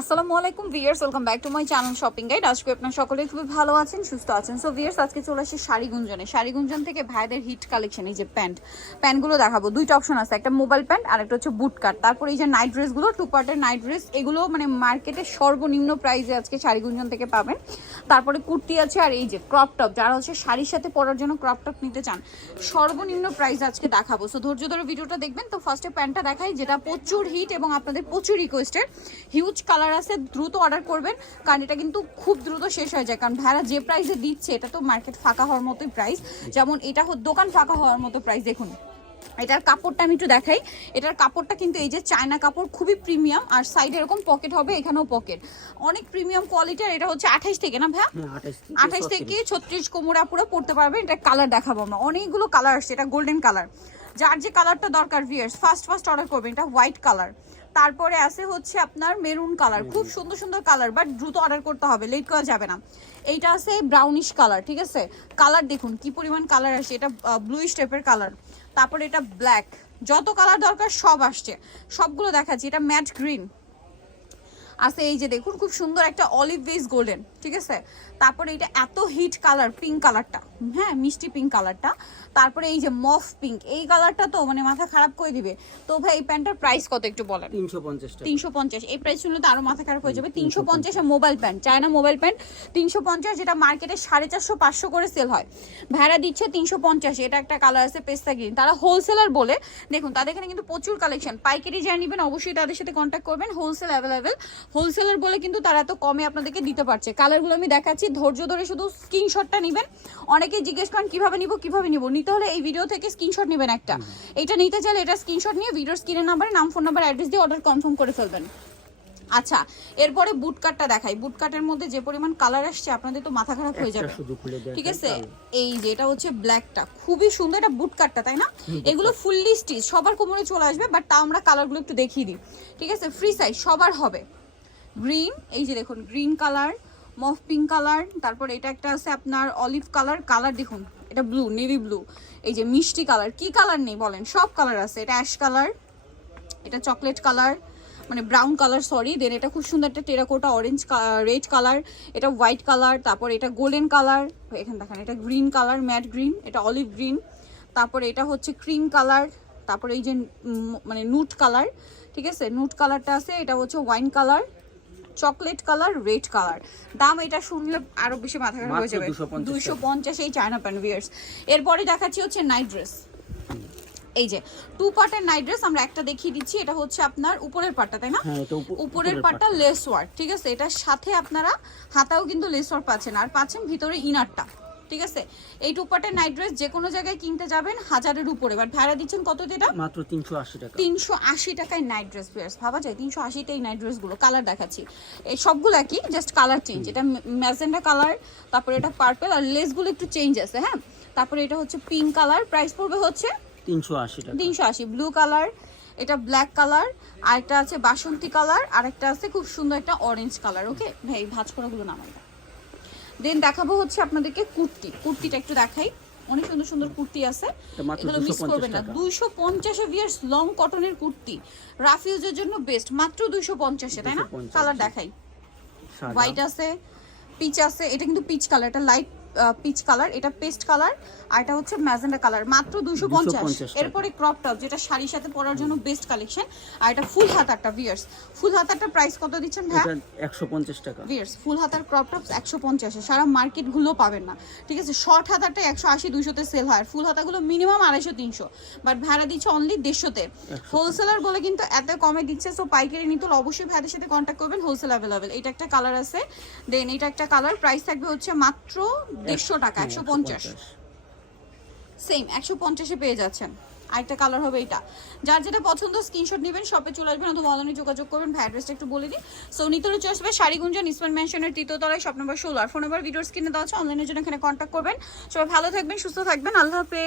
আসসালামু আলাইকুম viewers, welcome back to my channel shopping guide. আজকে আপনারা সকলেই খুবই ভালো আছেন, সুস্থ আছেন। সো ভিউয়ার্স, আজকে চলে আসি শাড়িগুঞ্জন থেকে ভাইদের হিট কালেকশন। এই যে প্যান্টগুলো দেখাবো, দুইটা অপশন আছে, একটা মোবাইল প্যান্ট আর একটা হচ্ছে বুট কাট। তারপর এই যে নাইট ড্রেসগুলো, 2 পার্টের নাইট ড্রেস, এগুলো মানে মার্কেটে সর্বনিম্ন প্রাইসে আজকে শাড়িগুঞ্জন থেকে পাবেন। তারপরে কুর্তি আছে, আর এই যে ক্রপ টপ, যারা হচ্ছে শাড়ির সাথে পরার জন্য ক্রপ টপ নিতে চান, সর্বনিম্ন প্রাইস আজকে দেখাবো। সো ধৈর্য ধরে ভিডিওটা দেখবেন। তো ফার্স্টে প্যান্টটা দেখাই, যেটা প্রচুর হিট এবং আপনাদের প্রচুর রিকোয়েস্টের। হিউজ কালার আছে, দ্রুত অর্ডার করবেন, কারণ এটা কিন্তু খুব দ্রুত শেষ হয়ে যায়। কারণ ভাড়া যে প্রাইসে দিচ্ছে, এটা তো মার্কেট ফাঁকা হওয়ার মতোই প্রাইস, যেমন এটা দোকান ফাঁকা হওয়ার মতো প্রাইস। দেখুন এটার কাপড়টা আমি একটু দেখাই। এটার কাপড়টা কিন্তু এই যে চায়না কাপড়, খুবই প্রিমিয়াম, আর সাইডে এরকম পকেট হবে, এখানেও পকেট, অনেক প্রিমিয়াম কোয়ালিটির। এটা হচ্ছে 28 থেকে না ভাইয়া, 28 থেকে 36 কোমরা পুরো পড়তে পারবেন। এটা কালার দেখাবো আমরা, অনেকগুলো কালার আসছে। এটা গোল্ডেন কালার, যার যে কালারটা দরকার ভিউয়ার্স ফার্স্ট অর্ডার করবেন। এটা হোয়াইট কালার, তারপরে আছে হচ্ছে আপনার মেরুন কালার, খুব সুন্দর সুন্দর কালার, বাট দ্রুত অর্ডার করতে হবে, লেট করা যাবে না। এইটা আছে ব্রাউনিশ কালার, ঠিক আছে, কালার দেখুন কি পরিমাণ কালার আসছে। এটা ব্লুইশ টাইপের কালার। তারপরে এটা ব্ল্যাক, যত কালার দরকার সব আসছে, সবগুলো দেখাচ্ছি। এটা ম্যাট গ্রিন আছে, এই যে দেখুন খুব সুন্দর একটা অলিভ বেস গোল্ডেন, ঠিক আছে। তারপরে এটা এত হিট কালার, পিঙ্ক কালারটা, হ্যাঁ মিষ্টি পিঙ্ক কালারটা। তারপরে এই যে মফ পিঙ্ক, এই কালারটা তো মানে মাথা খারাপ করে দিবে। তো ভাই এই প্যান্টটার প্রাইস কত একটু বলেন? 350। এই প্রাইস শুনলে তো আরো মাথা খারাপ হয়ে যাবে। 350 mobile pant, China mobile pant 350, যেটা মার্কেটে 450-500 করে সেল হয়, ভাড়া দিচ্ছে 350। এটা একটা কালার আছে পেস্তা গ্রিন, তারা হোলসেলার বলে। দেখুন তাদের এখানে কিন্তু প্রচুর কালেকশন, পাইকারি যারা নেবেন অবশ্যই তাদের সাথে কন্ট্যাক্ট করবেন, হোলসেল অ্যাভেলেবেল। হোলসেলার বলে কিন্তু তারা এত কমে আপনাদেরকে দিতে পারছে। কালারগুলো আমি দেখাচ্ছি, ধৈর্য ধরে শুধু স্ক্রিনশটটা নেবেন। অনেকেই জিজ্ঞেস করেন কিভাবে নিব, নিতে হলে এই ভিডিও থেকে স্ক্রিনশট নেবেন একটা। এটা নিতে চাইলে এটা স্ক্রিনশট নিয়ে ভিডিওর স্ক্রিনের নাম্বারে নাম, ফোন নাম্বার, অ্যাড্রেস দিয়ে অর্ডার কনফার্ম করে ফেলবেন। আচ্ছা, এরপরে বুট কাটটা দেখাই। বুট কাটের মধ্যে যে পরিমাণ কালার আসছে, আপনাদের তো মাথা খারাপ হয়ে যাবে, ঠিক আছে। এই যে এটা হচ্ছে ব্ল্যাকটা, খুবই সুন্দর। এটা বুট কাটটা, তাই না? এগুলো ফুললি স্টিচ, সবার কোমরে চলে আসবে, বাট তা আমরা কালারগুলো একটু দেখিয়ে দিই, ঠিক আছে। ফ্রি সাইজ সবার হবে। গ্রিন, এই যে দেখুন গ্রিন কালার, মফ পিঙ্ক কালার, তারপর এটা একটা আছে আপনার অলিভ কালার, কালার দেখুন এটা ব্লু, নেভি ব্লু, এই যে মিষ্টি কালার, কি কালার নেই বলেন, সব কালার আছে। এটা অ্যাশ কালার, এটা চকলেট কালার, মানে ব্রাউন কালার সরি, দেন এটা খুব সুন্দর একটা টেরাকোটা অরেঞ্জ রেড কালার, এটা হোয়াইট কালার, তারপর এটা গোল্ডেন কালার, এখানে দেখেন এটা গ্রিন কালার, ম্যাট গ্রিন, এটা অলিভ গ্রিন, তারপরে এটা হচ্ছে ক্রিম কালার, তারপরে এই যে মানে নুট কালার, ঠিক আছে, নুট কালারটা আছে, এটা হচ্ছে wine colour, chocolate colour, red colour. দাম এটা শুনলে আরো বেশি মাথা খারাপ হয়ে যাবে, 250 এই চায়না প্যান্ট ভিউয়ার্স। এরপরে দেখাচ্ছি হচ্ছে নাইট ড্রেস। এই যে 2 পার্টের নাইট ড্রেস আমরা একটা দেখিয়ে দিচ্ছি। এটা হচ্ছে আপনার উপরের পার্টটা, তাই না? উপরের পার্টটা লেস ওয়ার্ক, ঠিক আছে। এটার সাথে আপনারা হাতাও কিন্তু লেস ওয়ার্ক পাচ্ছেন, আর পাচ্ছেন ভিতরে ইনারটা, ঠিক আছে। এই 2 পার্টের নাইট ড্রেস যে কোনো জায়গায় কিনতে যাবেন 1000-এর উপরে, বাট ভাড়া দিচ্ছেন কত? এটা মাত্র 380 টাকা। 380 টাকায় নাইট ড্রেস ভিউয়ার্স, ভাবা যায় 380 টাই নাইট ড্রেসগুলো। কালার দেখাচ্ছি, এই সবগুলো একই, জাস্ট কালার চেঞ্জ। এটা ম্যাজেন্ডা কালার, তারপরে এটা পার্পল, আর লেসগুলো একটু চেঞ্জ আছে, হ্যাঁ। তারপরে এটা হচ্ছে পিঙ্ক কালার, প্রাইস পড়বে হচ্ছে 380 টাকা। 380। ব্লু কালার, এটা ব্ল্যাক কালার, আর একটা আছে বাসন্তী কালার, আর একটা আছে খুব সুন্দর একটা অরেঞ্জ কালার। ওকে ভাই, ভাঁজ করাগুলো নামাই। দেন দেখাবো হচ্ছে আপনাদেরকে কুর্তিটা একটু দেখাই। অনেক সুন্দর সুন্দর কুর্তি আছে, এগুলো মিস করবেন না। 250 এ ভিউয়ার্স, লং কটনের কুর্তি, রাফিউজের জন্য বেস্ট, মাত্র 250 এ, তাই না? কালার দেখাই, হোয়াইট আছে, পিচ আছে, এটা কিন্তু পিচ কালার, এটা লাইট পিচ কালার, এটা পেস্ট কালার, আর এটা হচ্ছে ম্যাজেন্ডা কালার, মাত্র 250। এরপরে ক্রপ টপ, যেটা শাড়ির সাথে পরার জন্য বেস্ট কালেকশন, আর এটা ফুল হাতারটা ভিউয়ার্স। ফুল হাতারটা প্রাইস কত দিচ্ছেন ভাই? এটা 150 টাকা ভিউয়ার্স। ফুল হাতার ক্রপ টপস 150 এ, সারা মার্কেট গুলো পাবেন না, ঠিক আছে। শর্ট হাতারটা 180-200 তে সেল হয়, ফুল হাতাগুলো মিনিমাম 250-300, বাট ভাড়া দিচ্ছে অনলি 150 তে। হোলসেলার বলে কিন্তু এত কমে দিচ্ছে। সো পাইকারি নিতে হলে অবশ্যই ভাইদের সাথে কন্ট্যাক্ট করবেন, হোলসেল অ্যাভেলেবেল। এটা একটা কালার আছে, দেন এটা একটা কালার, প্রাইস থাকবে হচ্ছে মাত্র 150 টাকা, 150 সেম 150 এ পেয়ে যাচ্ছেন। আরেকটা কালার হবে এটা, যার যেটা পছন্দ স্ক্রিনশট নেবেন, শপে চলে আসবেন অথবা অনলাইনে যোগাযোগ করবেন। ভাই অ্যাড্রেসটা একটু বলে দিই। সো নিতরে চলে আসবে শাড়িগুঞ্জন, ইসমান মেনশনের 3য় তলায়, শপ নম্বর 16, আর ফোন নাম্বার ভিডিওর স্ক্রিনে দেওয়া আছে, অনলাইনের জন্য এখানে কন্ট্যাক্ট করবেন। সবাই ভালো থাকবেন, সুস্থ থাকবেন, আল্লাহ হাফেজ।